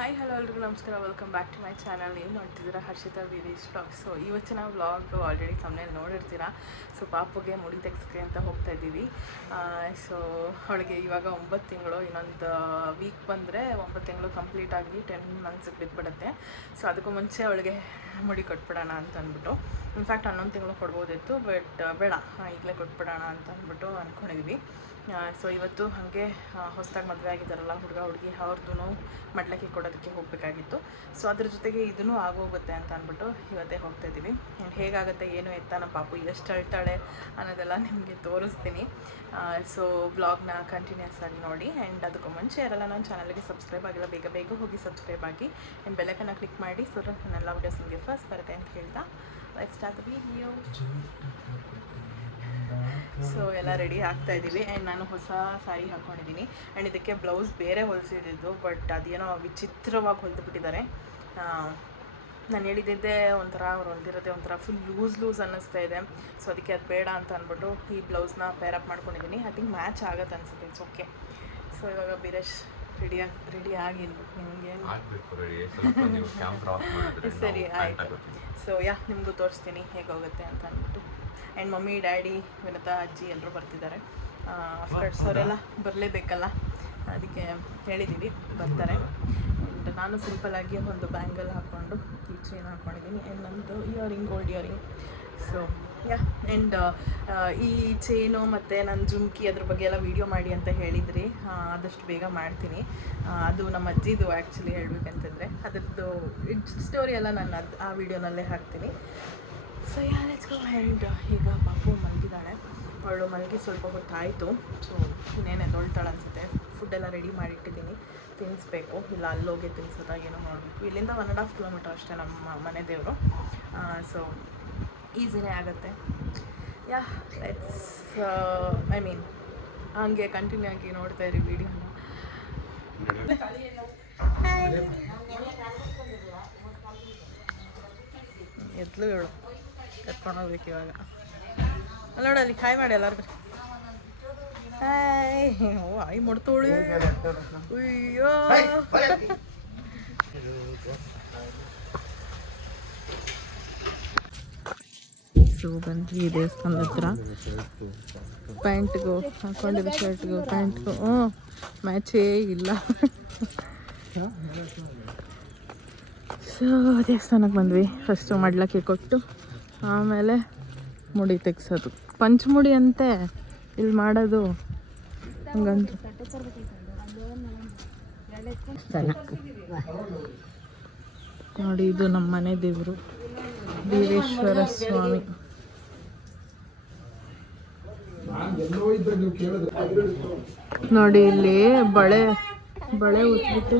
Hi hello ಎಲ್ರಿಗೂ ನಮಸ್ಕಾರ, welcome back to my channel. ನೀವು ನೋಡ್ತಿದ್ದೀರಾ ಹರ್ಷಿತಾ ವೀರೇಶ್ ಬ್ಲಾಗ್. ಸೊ ಇವತ್ತಿನ ವ್ಲಾಗ್ ಆಲ್ರೆಡಿ ತಮ್ಮನೇಲಿ ನೋಡಿರ್ತೀರಾ. ಸೊ ಪಾಪುಗೆ ಮುಡಿ ತೆಗ್ಸಕ್ಕೆ ಅಂತ ಹೋಗ್ತಾ ಇದ್ದೀವಿ. ಸೊ ಅವಳಿಗೆ ಇವಾಗ 9 ತಿಂಗಳು, ಇನ್ನೊಂದು ವೀಕ್ ಬಂದರೆ 9 ತಿಂಗಳು ಕಂಪ್ಲೀಟ್ ಆಗಿ 10 ಮಂತ್ಸಿಗೆ ಬಿದ್ದುಬಿಡುತ್ತೆ. ಸೊ ಅದಕ್ಕೂ ಮುಂಚೆ ಅವಳಿಗೆ ಮುಡಿ ಕೊಟ್ಬಿಡೋಣ ಅಂತ ಅಂದ್ಬಿಟ್ಟು, ಇನ್ಫ್ಯಾಕ್ಟ್ 11 ತಿಂಗಳು ಕೊಡ್ಬೋದಿತ್ತು, ಬಟ್ ಬೇಡ ಈಗಲೇ ಕೊಟ್ಬಿಡೋಣ ಅಂತ ಅಂದ್ಬಿಟ್ಟು ಅಂದ್ಕೊಂಡಿದ್ವಿ. ಸೊ ಇವತ್ತು ಹಾಗೆ ಹೊಸದಾಗಿ ಮದುವೆ ಆಗಿದ್ದಾರಲ್ಲ ಹುಡುಗ ಹುಡುಗಿ, ಅವ್ರದ್ದು ಮಡ್ಲಕ್ಕಿ ಕೊಡೋದಕ್ಕೆ ಹೋಗಬೇಕಾಗಿತ್ತು. ಸೊ ಅದ್ರ ಜೊತೆಗೆ ಇದೂ ಆಗೋಗುತ್ತೆ ಅಂತ ಅಂದ್ಬಿಟ್ಟು ಇವತ್ತೇ ಹೋಗ್ತಾಯಿದ್ದೀವಿ. ಹೇಗಾಗುತ್ತೆ ಏನು ಎತ್ತ, ನಮ್ಮ ಪಾಪು ಎಷ್ಟು ಅಳ್ತಾಳೆ ಅನ್ನೋದೆಲ್ಲ ನಿಮಗೆ ತೋರಿಸ್ತೀನಿ. ಸೊ ಬ್ಲಾಗ್ನ ಕಂಟಿನ್ಯೂಸ್ ಆಗಿ ನೋಡಿ. ಆ್ಯಂಡ್ ಅದಕ್ಕೂ ಮುಂಚೆ ಯಾರೆಲ್ಲ ನನ್ನ ಚಾನಲ್ಗೆ ಸಬ್ಸ್ಕ್ರೈಬ್ ಆಗಿಲ್ಲ, ಬೇಗ ಬೇಗ ಹೋಗಿ ಸಬ್ಸ್ಕ್ರೈಬ್ ಆಗಿ ನಿಮ್ಮ ಬೆಲ್ಲೈಕನ್ನ ಕ್ಲಿಕ್ ಮಾಡಿ. ಸೊ ನನ್ನೆಲ್ಲ ವೀಡಿಯೋಸ್ ನಿಮಗೆ ಫಸ್ಟ್ ಬರುತ್ತೆ ಅಂತ ಹೇಳ್ತಾ let's start the video. So ಎಲ್ಲ ರೆಡಿ ಆಗ್ತಾ ಇದ್ದೀವಿ. ಆ್ಯಂಡ್ ನಾನು ಹೊಸ ಸಾರಿ ಹಾಕ್ಕೊಂಡಿದ್ದೀನಿ. ಆ್ಯಂಡ್ ಇದಕ್ಕೆ ಬ್ಲೌಸ್ ಬೇರೆ ಹೊಲಿಸಿದ್ದು, ಬಟ್ ಅದೇನೋ ವಿಚಿತ್ರವಾಗಿ ಹೊಲಿದು ಬಿಟ್ಟಿದ್ದಾರೆ. ನಾನು ಹೇಳಿದ್ದೆ ಒಂಥರ ಅವ್ರು ಹೊಲಿದಿರೋದೇ ಒಂಥರ ಫುಲ್ ಲೂಸ್ ಅನ್ನಿಸ್ತಾ ಇದೆ. ಸೊ ಅದಕ್ಕೆ ಅದು ಬೇಡ ಅಂತ ಅಂದ್ಬಿಟ್ಟು ಈ ಬ್ಲೌಸ್ನ ಪೇರಪ್ ಮಾಡ್ಕೊಂಡಿದ್ದೀನಿ. ಐ ಥಿಂಕ್ ಮ್ಯಾಚ್ ಆಗುತ್ತೆ ಅನ್ಸುತ್ತೆ. It's okay. ಸೊ ಇವಾಗ ಬೀರೇಶ್ ರೆಡಿ ಆಗಿ ನಿಮಗೆ ಸರಿ ಆಯಿತು. ಸೊ ನಿಮಗೂ ತೋರಿಸ್ತೀನಿ ಹೇಗೋಗುತ್ತೆ ಅಂತ ಅಂದ್ಬಿಟ್ಟು. ಆ್ಯಂಡ್ ಮಮ್ಮಿ ಡ್ಯಾಡಿ ವಿನತಾ ಅಜ್ಜಿ ಎಲ್ಲರೂ ಬರ್ತಿದ್ದಾರೆ. ಫ್ರೆಂಡ್ಸ್ ಅವರೆಲ್ಲ ಬರಲೇಬೇಕಲ್ಲ, ಅದಕ್ಕೆ ಹೇಳಿದ್ದೀವಿ ಬರ್ತಾರೆ. ಆ್ಯಂಡ್ ನಾನು ಸಿಂಪಲ್ಲಾಗಿ ಒಂದು ಬ್ಯಾಂಗಲ್ ಹಾಕ್ಕೊಂಡು ಈ ಚೈನ್ ಹಾಕ್ಕೊಂಡಿದ್ದೀನಿ. ಆ್ಯಂಡ್ ನಮ್ಮದು ಗೋಲ್ಡ್ ಇಯರಿಂಗ್. ಸೊ ಆ್ಯಂಡ್ ಈ ಚೈನು ಮತ್ತು ನನ್ನ ಜುಮ್ಕಿ ಅದ್ರ ಬಗ್ಗೆ ಎಲ್ಲ ವೀಡಿಯೋ ಮಾಡಿ ಅಂತ ಹೇಳಿದ್ರಿ. ಆದಷ್ಟು ಬೇಗ ಮಾಡ್ತೀನಿ. ಅದು ನಮ್ಮ ಅಜ್ಜಿದು ಆ್ಯಕ್ಚುಲಿ ಹೇಳ್ಬೇಕಂತಂದರೆ ಅದರದ್ದು ಸ್ಟೋರಿ ಎಲ್ಲ ನಾನು ಆ ವಿಡಿಯೋನಲ್ಲೇ ಹಾಕ್ತೀನಿ. So let's go. ಆ್ಯಂಡ್ ಈಗ ಪಾಪು ಮಲಗಿದ್ದಾಳೆ. ಅವಳು ಮಲಗಿ ಸ್ವಲ್ಪ ಹೊತ್ತಾಯಿತು. ಸೊ ಇನ್ನೇನು ಎದ್ದೊಳ್ತಾಳೆ ಅನಿಸುತ್ತೆ. ಫುಡ್ಡೆಲ್ಲ ರೆಡಿ ಮಾಡಿಟ್ಟಿದ್ದೀನಿ, ತಿನ್ನಿಸ್ಬೇಕು. ಇಲ್ಲ ಅಲ್ಲೋಗಿ ತಿನ್ನಿಸೋದ ಏನೋ ನೋಡಬೇಕು. ಇಲ್ಲಿಂದ 1.5 ಕಿಲೋಮೀಟರ್ ಅಷ್ಟೇ ನಮ್ಮ ಮನೆ ದೇವರು. ಸೊ ಈಸಿನೇ ಆಗುತ್ತೆ. ಲೆಟ್ಸ್ ಹಾಗೆ ಕಂಟಿನ್ಯೂ ಆಗಿ ನೋಡ್ತಾ ಇರಿ ವಿಡಿಯೋನ. ಎದ್ಲು ಹೇಳು ಕರ್ಕೊಂಡು ಹೋಗ್ಬೇಕು ಇವಾಗ. ಅಲ್ಲ ನೋಡಲ್ಲಿ ಹಾಯ್ ಮಾಡಿ ಎಲ್ಲರಿಗೂ. ಹಾಯ್. ಆಯ್ ಮುಡ್ತೋಳಿ. ಅಯ್ಯೋ ಸೊ ಬಂದ್ವಿ ದೇವಸ್ಥಾನದ ಹತ್ರ. ಪ್ಯಾಂಟ್ಗೂ ಹಾಕೊಂಡಿರೋ ಶರ್ಟ್ಗೂ ಪ್ಯಾಂಟ್ಗೂ ಮ್ಯಾಚೇ ಇಲ್ಲ. ಸೊ ದೇವಸ್ಥಾನಕ್ಕೆ ಬಂದ್ವಿ. ಫಸ್ಟು ಮಡ್ಲಕ್ಕಿ ಕೊಟ್ಟು ಆಮೇಲೆ ಮುಡಿ ತೆಗ್ಸೋದು. ಪಂಚಮುಡಿ ಅಂತೆ ಇಲ್ಲಿ ಮಾಡೋದು. ಹಂಗಂತ ನೋಡಿ, ಇದು ನಮ್ಮ ಮನೆ ದೇವರು ವೀರೇಶ್ವರ ಸ್ವಾಮಿ. ನೋಡಿ ಇಲ್ಲಿ ಬಳೆ ಉಟ್ಬಿಟ್ಟು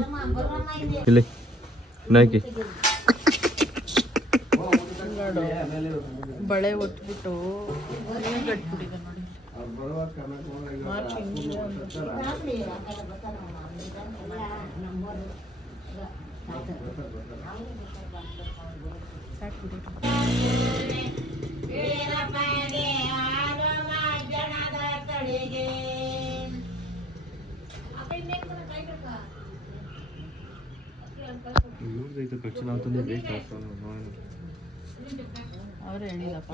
ಬಳೆ ಉಟ್ಬಿಟ್ಟು ಕಟ್ಬಿಟ್ಟಿದೆ ನೋಡಿ. ಅವರೇ ಹೇಳಿದಪ್ಪ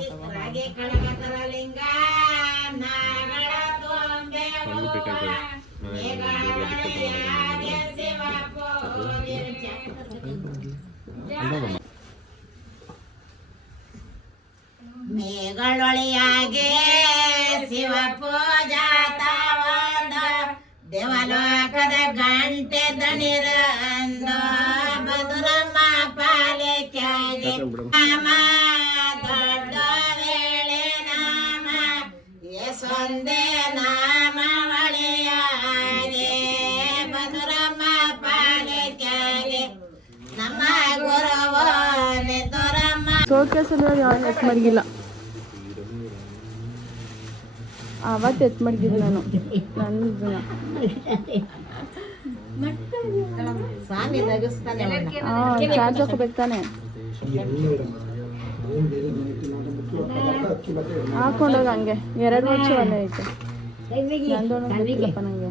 ಮೇಗಳೊಳಿಯಾಗೆ ಶಿವ ಪೂಜಾತ ಒಂದು ದೇವಲೋಕದ ಗಂಟೆ ದಣಿರಂದ ಬದುರಮ್ಮ ಪಾಲಿಕೆಯಾಗೆ ನಾಮ ದೊಡ್ಡ ವೇಳೆ ನಾಮ ಯಶೊಂದೇ ನಾಮ ಒಳೆಯಾಗೆ ಬದುರಮ್ಮ ಪಾಲಿಕೆಯಾಗೆ ನಮ್ಮ ಗುರುವೋ ನಿತುರಮ್ಮ. ಶೋಕೇಸಲ್ಲಿ ಯಾರು ಎತ್ ಮಡಗಿಲ್ಲ, ಅವತ್ತು ಎತ್ ಮಡಗಿಲ್ಲ ನಾನು. ಚಾರ್ಜ್ ಹಾಕೋಬೇಕು ತಾನೆ, ಹಾಕೊಂಡೋಗ. ಹಂಗೆ 2 ವರ್ಷ ಅಲ್ಲೇ ಐತೆ ನಂದೋಣ ಗೊತ್ತಿಲ್ಲಪ್ಪ ನನಗೆ.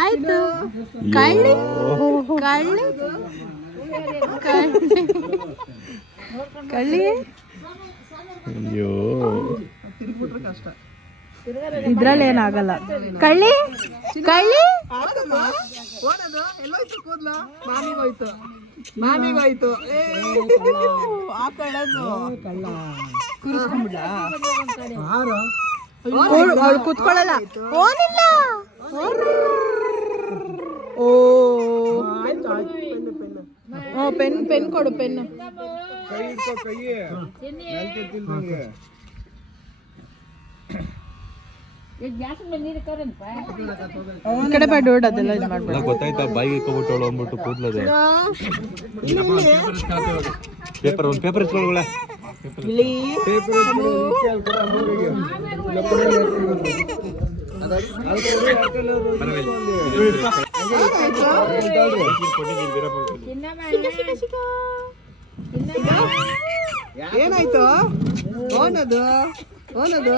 ಆಯ್ತು ಕಳ್ಳಿ ಕಳ್ಳಿ ಕಳ್ಳಿ ಕಳ್ಳಿ ಅಯ್ಯೋ ಇದ್ರಲ್ಲಿ ಏನಾಗಲ್ಲ ಕಳ್ಳಿ ಕಳ್ಳಿ ಮಾಮಿಗೋಯ್ತು ಅವಳು ಕೂತ್ಕೊಳ್ಳಲ್ಲ ಓನಿಲ್ಲ ಓ ಪೆನ್ ಪೆನ್ ಕೊಡು ಪೆನ್ ಈ ಕಡೆ ಬಾ ಡೋಡ್ ಅದೆಲ್ಲ ಇದು ಮಾಡ್ಬೇಡ ಗೊತ್ತಾಯ್ತಾ ಬಾಯಿಗೆ ಇಟ್ಕೊಬಿಟ್ಟವಳು ಅಂದ್ಬಿಟ್ಟು ಕೂದ್ಲದೆ ಪೇಪರ್ ಒಂದು ಪೇಪರ್ ಇಟ್ಕೊಳ್ಳ ಏನಾಯ್ತು ಓನದು ಓನದು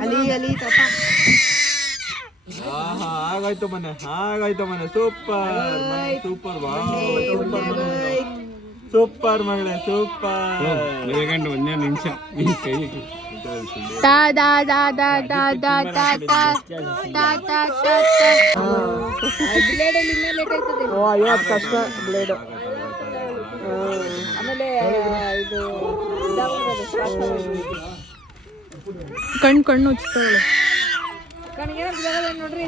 ಅಲ್ಲಿ ಅಲ್ಲಿ ಆಗಾಯ್ತು ಮನೆ ಸೂಪರ್ ಸೂಪರ್ ಸೂಪರ್ ಮಗಳೇ ಸೂಪರ್ ಒಂದೇ ನಿಮಿಷ ತಾ ದಾ ದಾ ದಾ ದಾ ದಾ ತಾ ತಾ ತಾ ತಾ ತಾ ಬ್ಲೇಡಲ್ಲಿ ಇನ್ನೂ ಲೇಟ್ ಆಯ್ತದೆ. ಇವತ್ತು ಕಷ್ಟ ಬ್ಲೇಡು. ಆಮೇಲೆ ಇದು ಕಣ್ಣು ಉಚ್ತಾಳೆ ಕಣ್ಣಿಗೆ ನೋಡ್ರಿ.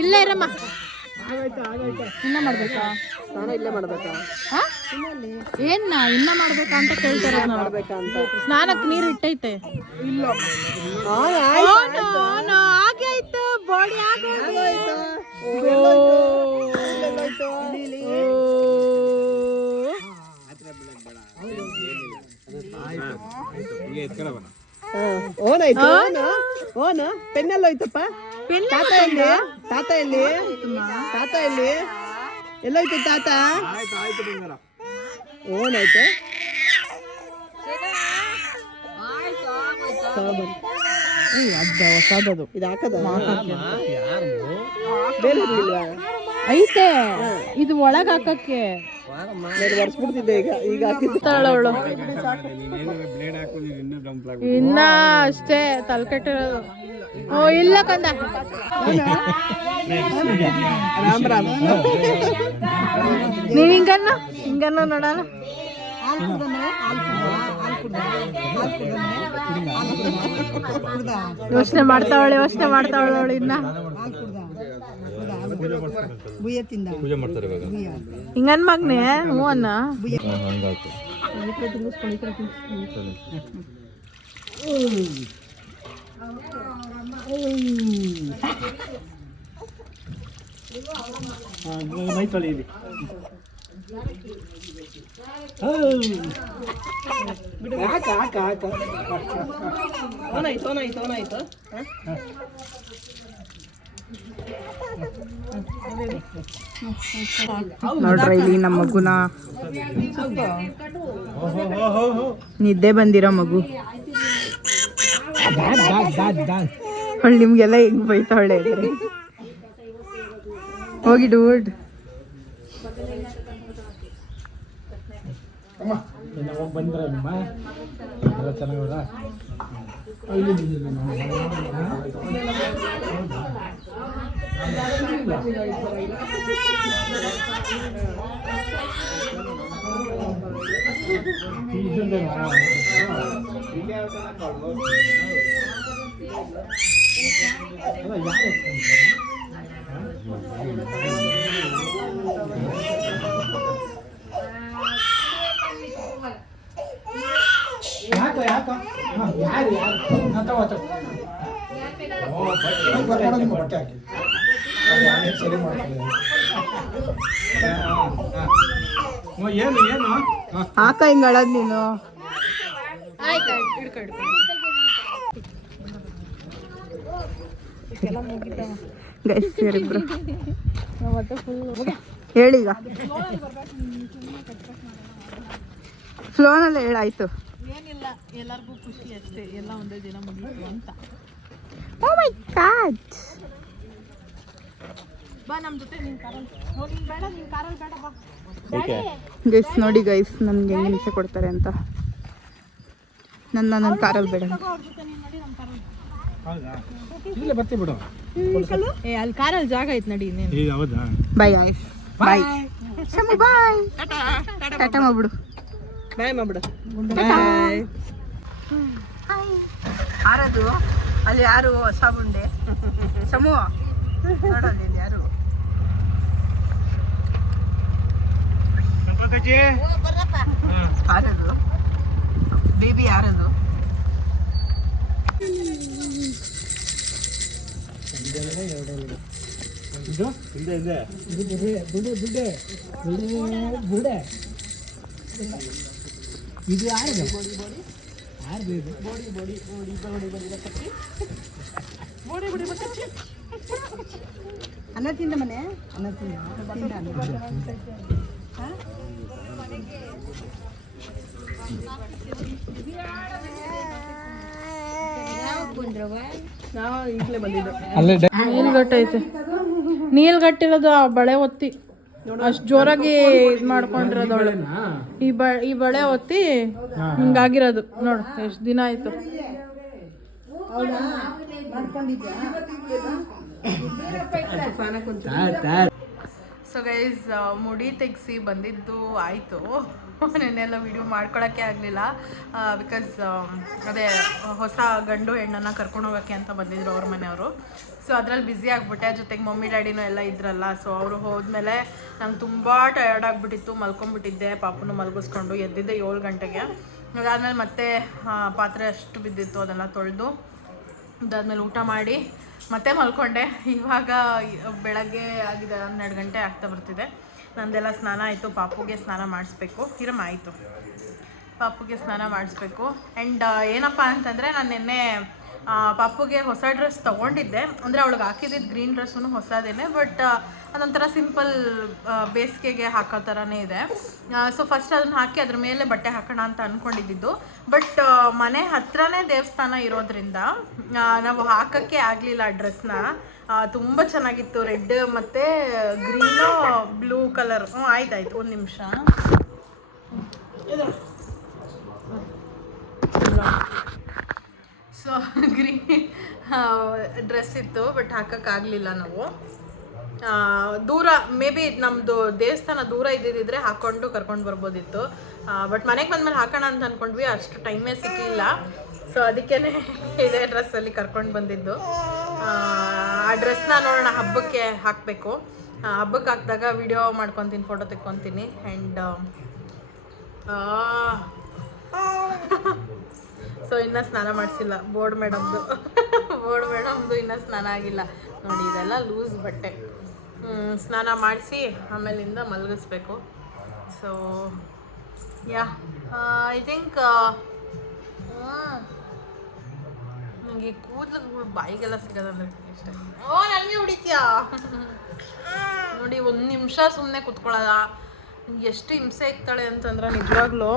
ಇಲ್ಲ ಇರಮ್ಮ ಇನ್ನ ಮಾಡ್ಬೇಕಾ ಇಲ್ಲೇ ಮಾಡ್ಬೇಕಾ ಏನ್ನ ಇನ್ನ ಮಾಡ್ಬೇಕಾ ಅಂತ ಕೇಳ್ತಾರೆ. ಸ್ನಾನಕ್ಕೆ ನೀರು ಇಟ್ಟೈತೆ ಇಲ್ಲ ಹಾಗೆ ಆಯ್ತು ಬಾಡಿ ಆಗೋಯ್ತು. ಓನಾಯ್ತು ಓನ ಪೆನ್ನೆಲ್ಲ ಹೋಯ್ತಪ್ಪ. ತಾತ ಎಲ್ಲಿ ಎಲ್ಲೋಯ್ತು ತಾತ? ಓನಾಯ್ತು ಅದ ಹೊಸದದು ಇದು ಹಾಕದ ಬೇರೆ ಇರ್ಲಿಲ್ವಾ? ಐತೆ ಇದು ಒಳಗ್ ಹಾಕಕ್ಕೆ ಒರೆಸ್ಬಿಡ್ತಿದ್ದೆ ಈಗ ಹಾಕಿದ್ದಾಳವಳು. ಇನ್ನ ಅಷ್ಟೇ ತಲ್ಕೆಟ್ಟಿರೋದು. ಓ ಇಲ್ಲ ಕಂದ ರಾಮ್ ರಾಮ್. ನೀವ್ ಹಿಂಗನ್ನ ನೋಡೋಣ. ಯೋಚನೆ ಮಾಡ್ತಾವಳೆ ಅವಳು ಇನ್ನ ಪೂಜೆ ಮಾಡ್ತಾರೆ ಇವಾಗ. ಹಿಂಗನ್ ಮಗ್ನೆ ಹ್ಞೂ ಅನ್ನ ಹಂಗಾಯ್ತು. ನೋಡ್ರಿ ಇಲ್ಲಿ ನಮ್ಮ ಮಗುನ ನಿದ್ದೆ ಬಂದಿರೋ ಮಗು ಅವಳು ನಿಮ್ಗೆಲ್ಲ ಹೆಂಗ್ ಬೈತಾವಳೆ ಹೋಗಿ ಡೂಡ್. ಏನು ಏನು ಹಾಕ ಹಿಂಗೆ ಅಳೋದು ನೀನು. ಆಯ್ತು ಹಿಡ್ಕೊ ಗೈಸ್ ಇವರಿಬ್ರು ಹೇಳೀಗ ಫ್ಲೋನಲ್ಲೇ ಹೇಳಾಯ್ತು. ಏನಿಲ್ಲ, ಎಲ್ಲರಿಗೂ ಖುಷಿ ಅಷ್ಟೇ, ಎಲ್ಲ ಒಂದೇ ದಿನ ಮುಗಿಯಿತು ಅಂತ. ಓ ಮೈ ಗಾಡ್, ಬಾ ನಮ್ಮ ಜೊತೆ. ನೀನು ಕಾರಲ್ಲಿ ಬೇಡ, ನೀನು ಕಾರಲ್ಲಿ ಬೇಡ ಬಾ. ಗೈಸ್ ನೋಡಿ ಗೈಸ್ ನನ್ಗೆ ಹೆಂಗೆ ನಿಮಿಷ ಕೊಡ್ತಾರೆ ಅಂತ. ನನ್ನ ಕಾರಲ್ಲಿ ಬೇಡ. ಇಲ್ಲೇ ಬರ್ತೀವಿ ಬಿಡು. ಅಲ್ಲಿ ಕಾರಲ್ಲಿ ಜಾಗ ಐತೆ ನಡಿ. ಈಗ ಹೌದಾ? ಬಾಯ್ ಆಯ್ಸ್, ಬಾಯ್ ಶಮು, ಬಾಯ್ ಟಾಟಾ ಮಾಡ್ಬಿಡು. ಬಾಯ್ ಮಾಡ್ಬಿಡು. ಬಾಯ್. ಯಾರದು ಅಲ್ಲಿ? ಯಾರು ಹೊಸ ಗುಂಡೆ? ಶಮು ನೋಡಲ್ಲಿ ಯಾರು? ಯಾರದು ಬೇಬಿ? ಯಾರದು? ಇದು ಹಿಂದೆ ಇದೆ. ಇದು ಯಾರಿದೆ? ಯಾರ್ದು ಇದು? ಅನ್ನ ತಿಂದ ಮನೆ, ಅನ್ನ ತಿಂದ. ನಾವು ಈಗಲೇ ಬಂದಿದ್ದು. ನೀಲ್ಗಟ್ಟ ಐತೆ, ನೀಲ್ಗಟ್ಟಿರೋದು ಆ ಬಳೆ ಒತ್ತಿ ಅಷ್ಟು ಜೋರಾಗಿ ಇದು ಮಾಡ್ಕೊಂಡಿರೋದವಳು. ಈ ಬಳೆ ಒತ್ತಿ ಹಿಂಗಾಗಿರೋದು ನೋಡು. ಎಷ್ಟು ದಿನ ಆಯ್ತು. ಸೊ ಗೈಸ್ ಮುಡಿ ತೆಗ್ಸಿ ಬಂದಿದ್ದು ಆಯಿತು. ನೆನ್ನೆಲ್ಲ ವಿಡಿಯೋ ಮಾಡ್ಕೊಳಕ್ಕೆ ಆಗಲಿಲ್ಲ, ಬಿಕಾಸ್ ಅದೇ ಹೊಸ ಗಂಡು ಹೆಣ್ಣನ್ನು ಕರ್ಕೊಂಡು ಹೋಗೋಕ್ಕೆ ಅಂತ ಬಂದಿದ್ರು ಅವ್ರ ಮನೆಯವರು. ಸೊ ಅದ್ರಲ್ಲಿ ಬ್ಯುಸಿ ಆಗಿಬಿಟ್ಟೆ. ಜೊತೆಗೆ ಮಮ್ಮಿ ಡ್ಯಾಡಿನೂ ಎಲ್ಲ ಇದ್ರಲ್ಲ. ಸೊ ಅವರು ಹೋದ್ಮೇಲೆ ನಂಗೆ ತುಂಬ ಟಯರ್ಡ್ ಆಗಿಬಿಟ್ಟಿತ್ತು. ಮಲ್ಕೊಂಡ್ಬಿಟ್ಟಿದ್ದೆ. ಪಾಪನು ಮಲಗಿಸ್ಕೊಂಡು ಎದ್ದಿದ್ದೆ 7 ಗಂಟೆಗೆ. ಅದಾದಮೇಲೆ ಮತ್ತೆ ಪಾತ್ರೆ ಅಷ್ಟು ಬಿದ್ದಿತ್ತು, ಅದೆಲ್ಲ ತೊಳೆದು ಅದಾದಮೇಲೆ ಊಟ ಮಾಡಿ ಮತ್ತೆ ಮಲ್ಕೊಂಡೆ. ಇವಾಗ ಬೆಳಗ್ಗೆ ಆಗಿದೆ, 12 ಗಂಟೆ ಆಗ್ತಾ ಬರ್ತಿದೆ. ನಂದೆಲ್ಲ ಸ್ನಾನ ಆಯಿತು. ಪಾಪುಗೆ ಸ್ನಾನ ಮಾಡಿಸ್ಬೇಕು. ಇರಮ್ಮ ಆಯಿತು, ಪಾಪುಗೆ ಸ್ನಾನ ಮಾಡಿಸ್ಬೇಕು. ಆ್ಯಂಡ್ ಏನಪ್ಪ ಅಂತಂದರೆ ನಾನು ನಿನ್ನೆ ಪಾಪುಗೆ ಹೊಸ ಡ್ರೆಸ್ ತೊಗೊಂಡಿದ್ದೆ. ಅಂದರೆ ಅವಳಿಗೆ ಹಾಕಿದ್ದಿದ್ದು ಗ್ರೀನ್ ಡ್ರೆಸ್ಸೂ ಹೊಸದೇನೆ, ಬಟ್ ಅದೊಂಥರ ಸಿಂಪಲ್ ಬೇಸಿಗೆಗೆ ಹಾಕೋ ಥರನೇ ಇದೆ. ಸೊ ಫಸ್ಟ್ ಅದನ್ನು ಹಾಕಿ ಅದ್ರ ಮೇಲೆ ಬಟ್ಟೆ ಹಾಕೋಣ ಅಂತ ಅಂದ್ಕೊಂಡಿದ್ದು. ಬಟ್ ಮನೆ ಹತ್ರನೇ ದೇವಸ್ಥಾನ ಇರೋದ್ರಿಂದ ನಾವು ಹಾಕೋಕ್ಕೆ ಆಗಲಿಲ್ಲ ಆ ಡ್ರೆಸ್ನ. ತುಂಬ ಚೆನ್ನಾಗಿತ್ತು, ರೆಡ್ ಮತ್ತು ಗ್ರೀನು ಬ್ಲೂ ಕಲರ್. ಆಯ್ತಾಯ್ತು, ಒಂದು ನಿಮಿಷ. ಸೊ ಗ್ರೀನ್ ಡ್ರೆಸ್ ಇತ್ತು, ಬಟ್ ಹಾಕೋಕ್ಕಾಗಲಿಲ್ಲ ನಾವು. ದೂರ ಮೇ ಬಿ ನಮ್ಮದು ದೇವಸ್ಥಾನ ದೂರ ಇದ್ದಿದ್ದರೆ ಹಾಕ್ಕೊಂಡು ಕರ್ಕೊಂಡು ಬರ್ಬೋದಿತ್ತು. ಬಟ್ ಮನೆಗೆ ಬಂದಮೇಲೆ ಹಾಕೋಣ ಅಂತ ಅಂದ್ಕೊಂಡ್ವಿ, ಅಷ್ಟು ಟೈಮೇ ಸಿಗಲಿಲ್ಲ. ಸೊ ಅದಕ್ಕೇ ಇದೇ ಡ್ರೆಸ್ಸಲ್ಲಿ ಕರ್ಕೊಂಡು ಬಂದಿದ್ದು. ಆ ಡ್ರೆಸ್ನ ನೋಡೋಣ, ಹಬ್ಬಕ್ಕೆ ಹಾಕಬೇಕು. ಹಬ್ಬಕ್ಕೆ ಹಾಕಿದಾಗ ವಿಡಿಯೋ ಮಾಡ್ಕೊತೀನಿ, ಫೋಟೋ ತೆಕ್ಕೊತೀನಿ. ಆ್ಯಂಡ್ ಸೊ ಇನ್ನೂ ಸ್ನಾನ ಮಾಡಿಸಿಲ್ಲ ಬೋರ್ಡ್ ಮೇಡಮ್ದು ಇನ್ನೂ ಸ್ನಾನ ಆಗಿಲ್ಲ ನೋಡಿ. ಇದೆಲ್ಲ ಲೂಸ್ ಬಟ್ಟೆ. ಸ್ನಾನ ಮಾಡಿಸಿ ಆಮೇಲಿಂದ ಮಲಗಿಸ್ಬೇಕು. ಸೊ ಯಾ ಐ ಥಿಂಕ್ ನನಗೆ ಕೂದಲು ಬಾಯಿಗೆಲ್ಲ ಸಿಗೋದಂದ್ರೆ ಇಷ್ಟ. ನನಗೆ ಹೊಡಿತೀಯಾ ನೋಡಿ. 1 ನಿಮಿಷ ಸುಮ್ಮನೆ ಕೂತ್ಕೊಳ್ಳೋದ. ಎಷ್ಟು ಹಿಂಸೆ ಇಕ್ತಾಳೆ ಅಂತಂದ್ರೆ ನಿಜವಾಗ್ಲೂ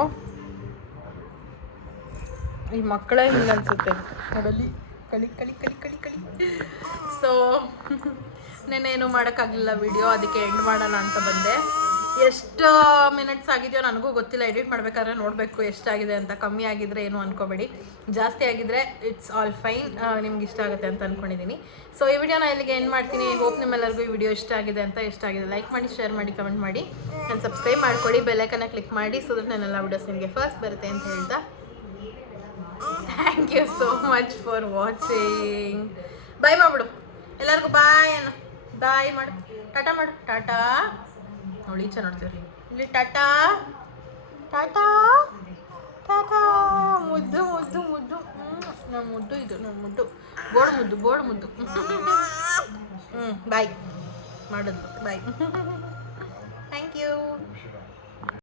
ಈ ಮಕ್ಕಳೇ ಹಿಂಗೆ ಅನ್ಸುತ್ತೆ ನೋಡಲ್ಲಿ. ಕಳಿ ಕಳಿ ಕಳಿ ಕಳಿ ಕಳಿ. ಸೊ ನೆನ್ನೇನು ಮಾಡೋಕ್ಕಾಗಲಿಲ್ಲ ವಿಡಿಯೋ, ಅದಕ್ಕೆ ಎಂಡ್ ಮಾಡೋಣ ಅಂತ ಬಂದೆ. ಎಷ್ಟು ಮಿನಿಟ್ಸ್ ಆಗಿದೆಯೋ ನನಗೂ ಗೊತ್ತಿಲ್ಲ. ಎಡಿಟ್ ಮಾಡಬೇಕಾದ್ರೆ ನೋಡಬೇಕು ಎಷ್ಟಾಗಿದೆ ಅಂತ. ಕಮ್ಮಿ ಆಗಿದ್ರೆ ಏನು ಅಂದ್ಕೋಬೇಡಿ, ಜಾಸ್ತಿ ಆಗಿದ್ರೆ ಇಟ್ಸ್ ಆಲ್ ಫೈನ್. ನಿಮ್ಗೆ ಇಷ್ಟ ಆಗುತ್ತೆ ಅಂತ ಅಂದ್ಕೊಂಡಿದ್ದೀನಿ. ಸೊ ಈ ವಿಡಿಯೋನ ಇಲ್ಲಿಗೆ ಎಂಡ್ ಮಾಡ್ತೀನಿ. ಹೋಪ್ ನಿಮ್ಮೆಲ್ಲರಿಗೂ ಈ ವಿಡಿಯೋ ಇಷ್ಟ ಆಗಿದೆ ಅಂತ. ಇಷ್ಟ ಆಗಿದೆ ಲೈಕ್ ಮಾಡಿ, ಶೇರ್ ಮಾಡಿ, ಕಮೆಂಟ್ ಮಾಡಿ, ನಾನು ಸಬ್ಸ್ಕ್ರೈಬ್ ಮಾಡ್ಕೊಳ್ಳಿ, ಬೆಲ್ಲೈಕನ್ನ ಕ್ಲಿಕ್ ಮಾಡಿ, ಸೊ ದಟ್ ನನ್ನೆಲ್ಲ ವಿಡಿಯೋಸ್ ನಿಮಗೆ ಫಸ್ಟ್ ಬರುತ್ತೆ ಅಂತ ಹೇಳ್ತಾ thank you so much for watching. Bye ಮಾಡ್ಬಿಡು ಎಲ್ಲರಿಗೂ. ಬಾಯ್ ಅನ್ನ ಬಾಯ್ ಮಾಡು, ಟಾಟಾ ಮಾಡು. ಟಾಟಾ ನೋಡಿ, ಈಚೆ ನೋಡ್ತೀವಿ ಇಲ್ಲಿ. ಟಾಟಾ ಟಾಟಾ ಟಾಟಾ. ಮುದ್ದು ಮುದ್ದು ಮುದ್ದು. ನನ್ನ ಮುದ್ದು ಇದು, ನನ್ನ ಮುದ್ದು. ಬೋರ್ಡ್ ಮುದ್ದು ಬಾಯ್ ಮಾಡಿದ್ಲು. ಬಾಯ್.